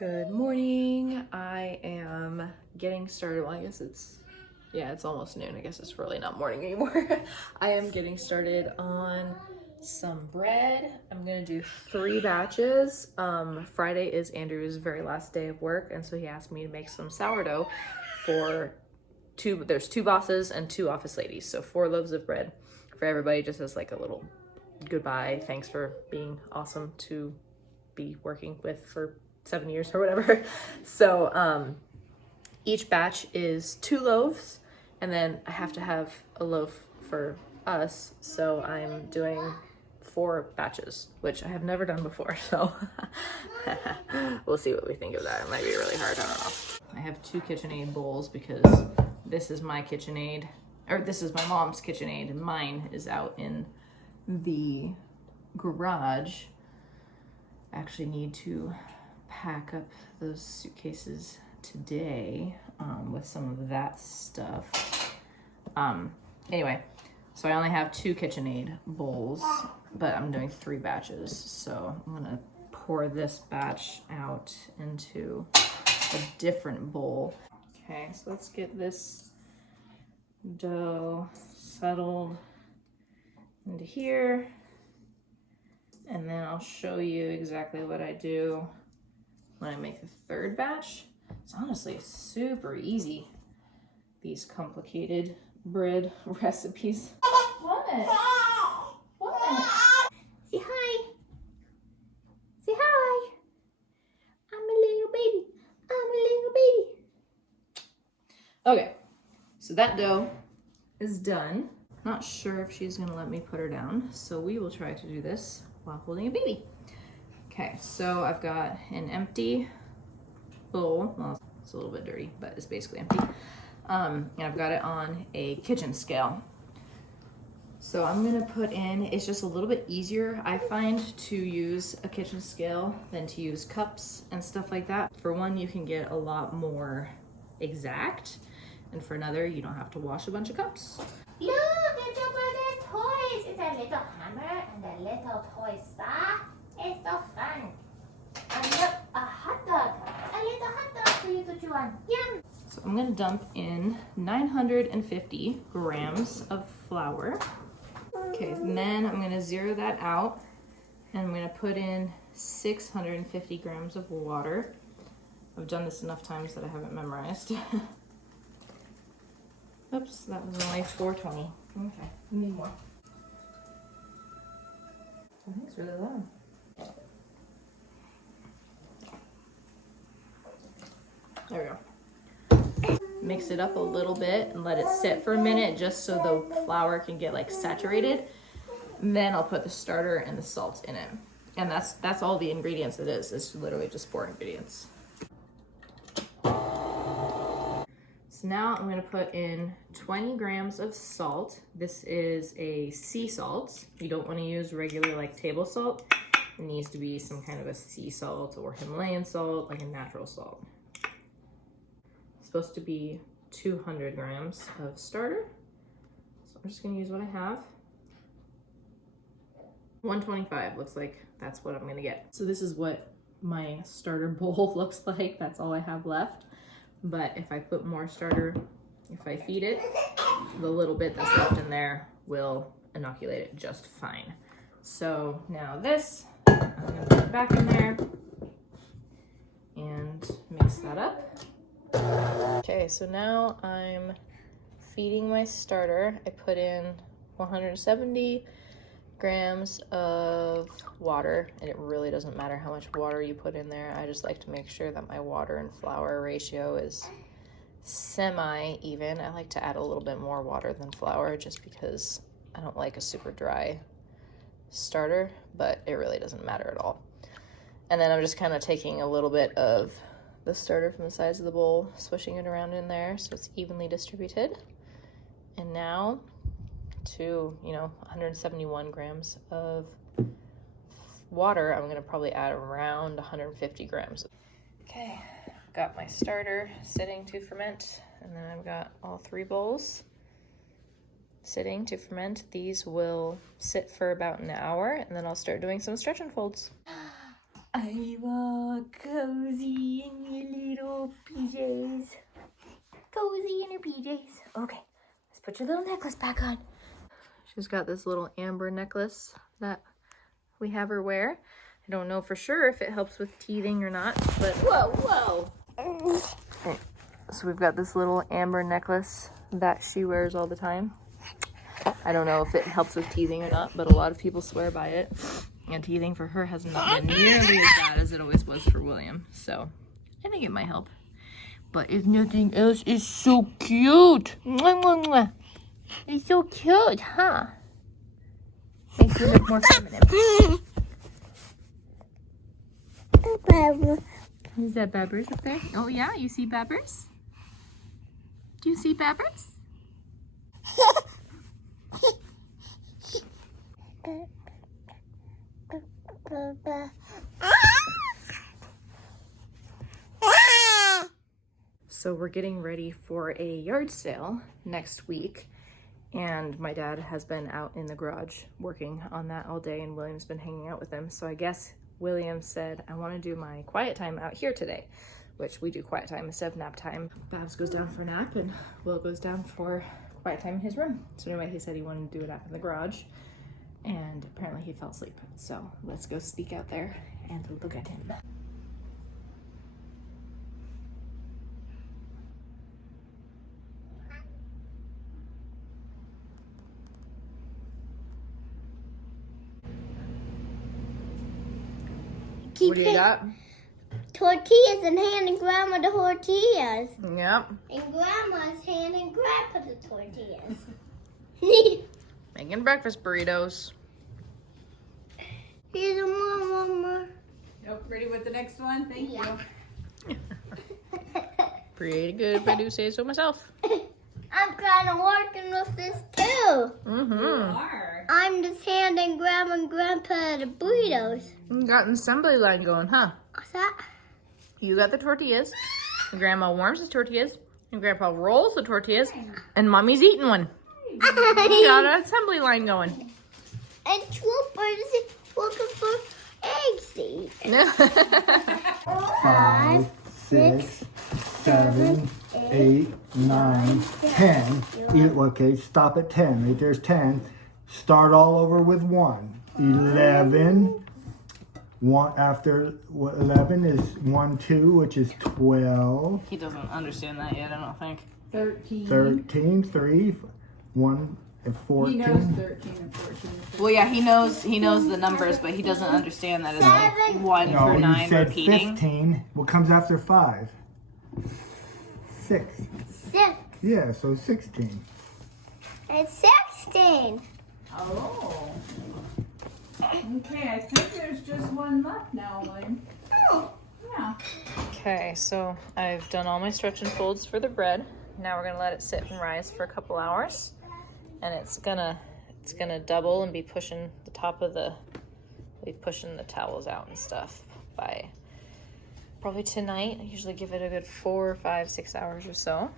Good morning. I am getting started. Well, I guess it's almost noon. I guess it's really not morning anymore. I am getting started on some bread. I'm gonna do 3 batches. Friday is Andrew's very last day of work, and so he asked me to make some sourdough for there's 2 bosses and 2 office ladies, so 4 loaves of bread for everybody, just as like a little goodbye. Thanks for being awesome to be working with for 7 years or whatever. So each batch is 2 loaves, and then I have to have a loaf for us, so I'm doing 4 batches, which I have never done before, so we'll see what we think of that. It might be really hard, I don't know. I have 2 KitchenAid bowls because this is my KitchenAid, or this is my mom's KitchenAid, and mine is out in the garage. I actually need to pack up those suitcases today with some of that stuff. Anyway, so I only have 2 KitchenAid bowls, but I'm doing 3 batches. So I'm gonna pour this batch out into a different bowl. Okay, so let's get this dough settled into here. And then I'll show you exactly what I do when I make the 3rd batch. It's honestly super easy, these complicated bread recipes. What? What? Say hi. Say hi. I'm a little baby. I'm a little baby. Okay, so that dough is done. Not sure if she's gonna let me put her down, so we will try to do this while holding a baby. Okay, so I've got an empty bowl. Well, it's a little bit dirty, but it's basically empty. And I've got it on a kitchen scale. So I'm gonna put in, it's just a little bit easier, I find, to use a kitchen scale than to use cups and stuff like that. For one, you can get a lot more exact, and for another, you don't have to wash a bunch of cups. Look at your brother's toys. It's a little hammer and a little toy saw. It's so fun. And look, a hot dog. A little hot dog for you to chew on. Yum. So I'm gonna dump in 950 grams of flour. Okay, and then I'm gonna zero that out, and I'm gonna put in 650 grams of water. I've done this enough times that I haven't memorized. Oops, that was only 420. Okay, we need more. I think it's really loud. There we go. Mix it up a little bit and let it sit for a minute just so the flour can get like saturated. And then I'll put the starter and the salt in it. And that's all the ingredients it is. It's literally just 4 ingredients. So now I'm gonna put in 20 grams of salt. This is a sea salt. You don't wanna use regular like table salt. It needs to be some kind of a sea salt or Himalayan salt, like a natural salt. It's supposed to be 200 grams of starter. So I'm just gonna use what I have. 125 looks like that's what I'm gonna get. So this is what my starter bowl looks like. That's all I have left. But if I put more starter, if I feed it, the little bit that's left in there will inoculate it just fine. So now this, I'm gonna put it back in there and mix that up. Okay, so now I'm feeding my starter. I put in 170 grams of water, and it really doesn't matter how much water you put in there. I just like to make sure that my water and flour ratio is semi-even. I like to add a little bit more water than flour just because I don't like a super dry starter, but it really doesn't matter at all. And then I'm just kind of taking a little bit of the starter from the sides of the bowl, swishing it around in there so it's evenly distributed. And now to 171 grams of water, I'm gonna probably add around 150 grams. Okay, got my starter sitting to ferment, and then I've got all 3 bowls sitting to ferment. These will sit for about an hour, and then I'll start doing some stretch and folds. I'm all cozy your PJs. Okay, let's put your little necklace back on. She's got this little amber necklace that we have her wear. I don't know for sure if it helps with teething or not, but whoa. So we've got this little amber necklace that she wears all the time. I don't know if it helps with teething or not, but a lot of people swear by it. And teething for her has not been nearly as bad as it always was for William. So I think it might help. But if nothing else, it's so cute. Mwah, mwah, mwah. It's so cute, huh? Makes you look more feminine. Is that Babbers up there? Oh yeah, you see Babbers? Do you see Babbers? So we're getting ready for a yard sale next week, and my dad has been out in the garage working on that all day, and William's been hanging out with him. So I guess William said, I want to do my quiet time out here today, which we do quiet time instead of nap time. Babs goes down for a nap and Will goes down for quiet time in his room. So anyway, he said he wanted to do a nap in the garage, and apparently he fell asleep. So let's go sneak out there and look at him. What do you got? Tortillas and handing Grandma the tortillas. Yep. And Grandma's handing Grandpa the tortillas. Making breakfast burritos. Here's one more. Nope, ready with the next one? Thank you. Pretty good if I do say so myself. I'm kind of working with this too. Mm-hmm. I'm just handing Grandma and Grandpa the burritos. You got an assembly line going, huh? What's that? You got the tortillas, and Grandma warms the tortillas, and Grandpa rolls the tortillas, and Mommy's eating one. You got an assembly line going. And Trooper is looking for eggs to eat. 5, 6, 7, 8, 9, 10. Okay, stop at 10. Right there's 10. Start all over with 1. 11. One after 11 is 1, 2, which is 12. He doesn't understand that yet, I don't think. 13, 3, 1, and 14. He knows 13 and 14. Well, yeah, he knows the numbers, but he doesn't understand that it's like 1 No, through you 9 said repeating. 15. What comes after 5? 6. 6. Yeah, so 16. It's 16. Oh. Okay, I think there's just one left now, William. Oh. Yeah. Okay, so I've done all my stretch and folds for the bread. Now we're gonna let it sit and rise for a couple hours, and it's gonna double and be pushing the towels out and stuff by probably tonight. I usually give it a good 4, 5, 6 hours or so,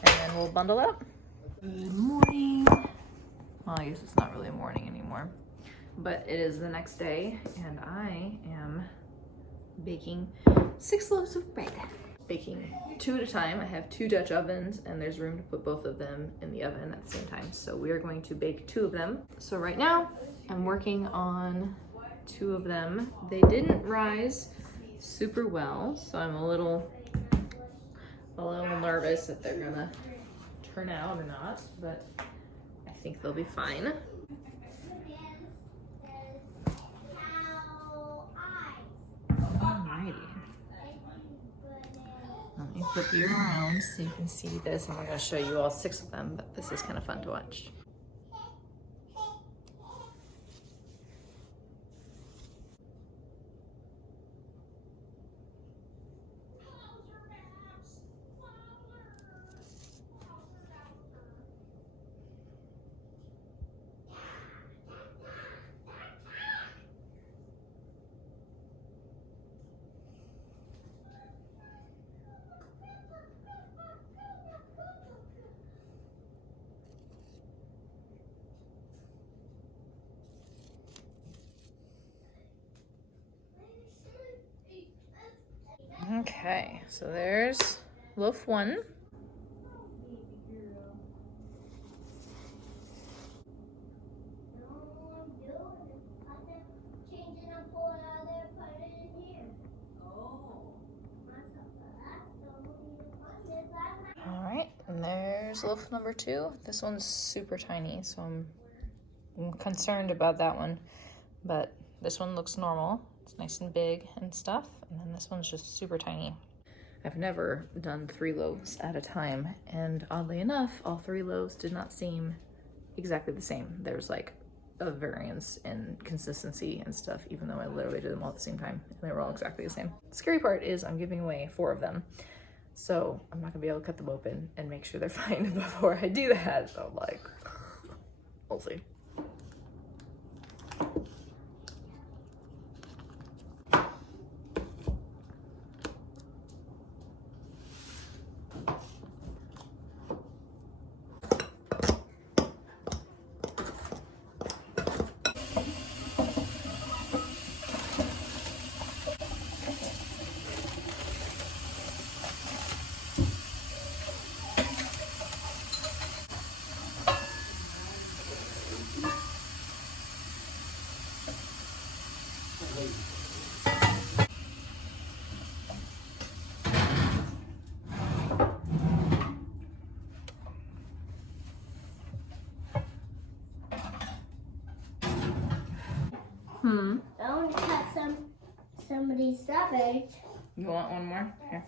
and then we'll bundle it up. Good morning. Well, I guess it's not really a morning anymore, but it is the next day, and I am baking 6 loaves of bread. Baking 2 at a time. I have 2 Dutch ovens, and there's room to put both of them in the oven at the same time. So we are going to bake 2 of them. So right now, I'm working on 2 of them. They didn't rise super well, so I'm a little nervous if they're gonna turn out or not, but I think they'll be fine. Alrighty. Let me flip you around so you can see this. I'm not going to show you all 6 of them, but this is kind of fun to watch. Okay, so there's loaf 1. Here's loaf number 2. This one's super tiny, so I'm concerned about that one. But this one looks normal. It's nice and big and stuff. And then this one's just super tiny. I've never done 3 loaves at a time. And oddly enough, all 3 loaves did not seem exactly the same. There's like a variance in consistency and stuff, even though I literally did them all at the same time. And they were all exactly the same. The scary part is I'm giving away 4 of them. So I'm not gonna be able to cut them open and make sure they're fine before I do that. So I'm like, we'll see. I want to cut some of these strawberries. You want one more? Here.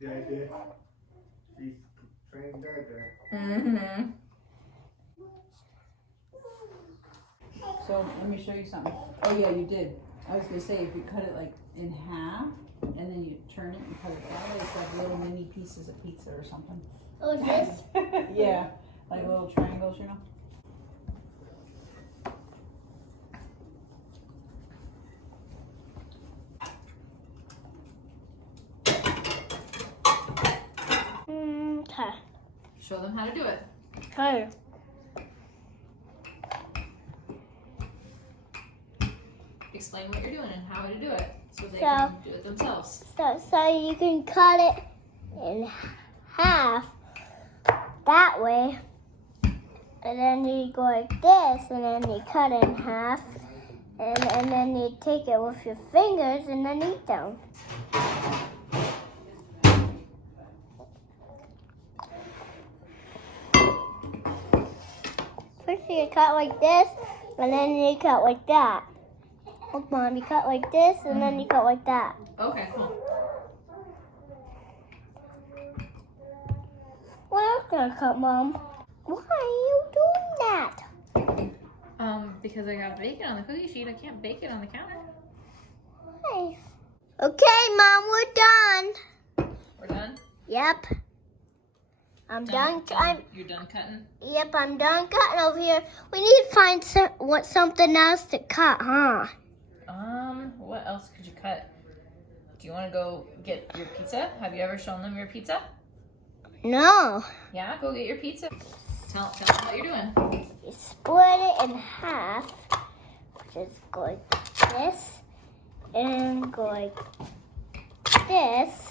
Yeah, I did. She's trained there. Mm-hmm. So let me show you something. Oh yeah, you did. I was gonna say if you cut it like in half and then you turn it and cut it that way, it's like little mini pieces of pizza or something. Oh, this? Yeah, like little triangles, you know. Okay. Show them how to do it. Okay. Explain what you're doing and how to do it so they So- can do it themselves. So you can cut it in half that way, and then you go like this, and then you cut it in half, and then you take it with your fingers and then eat them. First you cut like this, and then you cut like that. Look, Mom, you cut like this, and then you cut like that. Okay, cool. What else can I cut, Mom? Why are you doing that? Because I got bacon on the cookie sheet, I can't bake it on the counter. Why? Okay, Mom, we're done. We're done? Yep. I'm done. You're done cutting? Yep, I'm done cutting over here. We need to find something else to cut, huh? What else could you cut? Do you want to go get your pizza? Have you ever shown them your pizza? No. Yeah, go get your pizza. Tell them what you're doing. You split it in half, which is go like this, and go like this,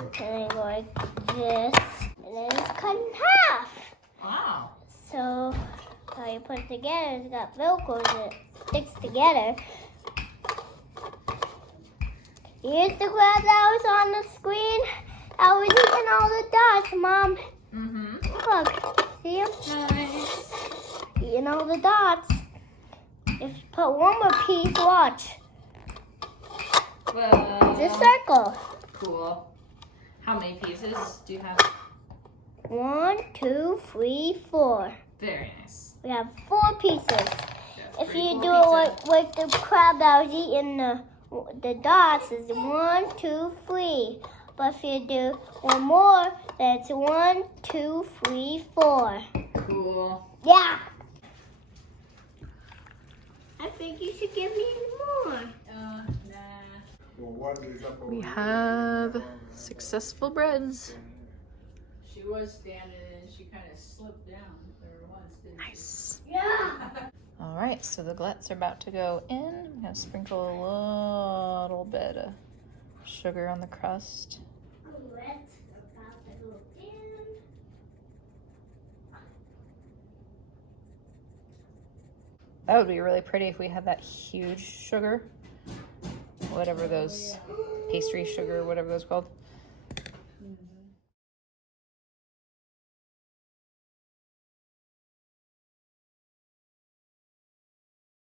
and then go like this, and then it's cut in half. Wow. So how you put it together, it's got Velcro that sticks together. Here's the crab that was on the screen. I was eating all the dots, Mom. Mm-hmm. Look, see him? Nice. Eating all the dots. If you put one more piece, watch. Well, It's a circle. cool. How many pieces do you have? 1, 2, 3, 4. Very nice. We have 4 pieces. Yeah, If pretty you cool do pizza. it like the crab that was eating the dots, is 1, 2, 3. But if you do one more, then it's 1, 2, 3, 4. Cool. Yeah. I think you should give me more. Nah. We have successful breads. She was standing and she kind of slipped down there once, didn't she? Nice. Yeah. All right, so the glettes are about to go in. I'm gonna sprinkle a little bit of sugar on the crust. That would be really pretty if we had that huge sugar. Whatever those, pastry sugar, whatever those called.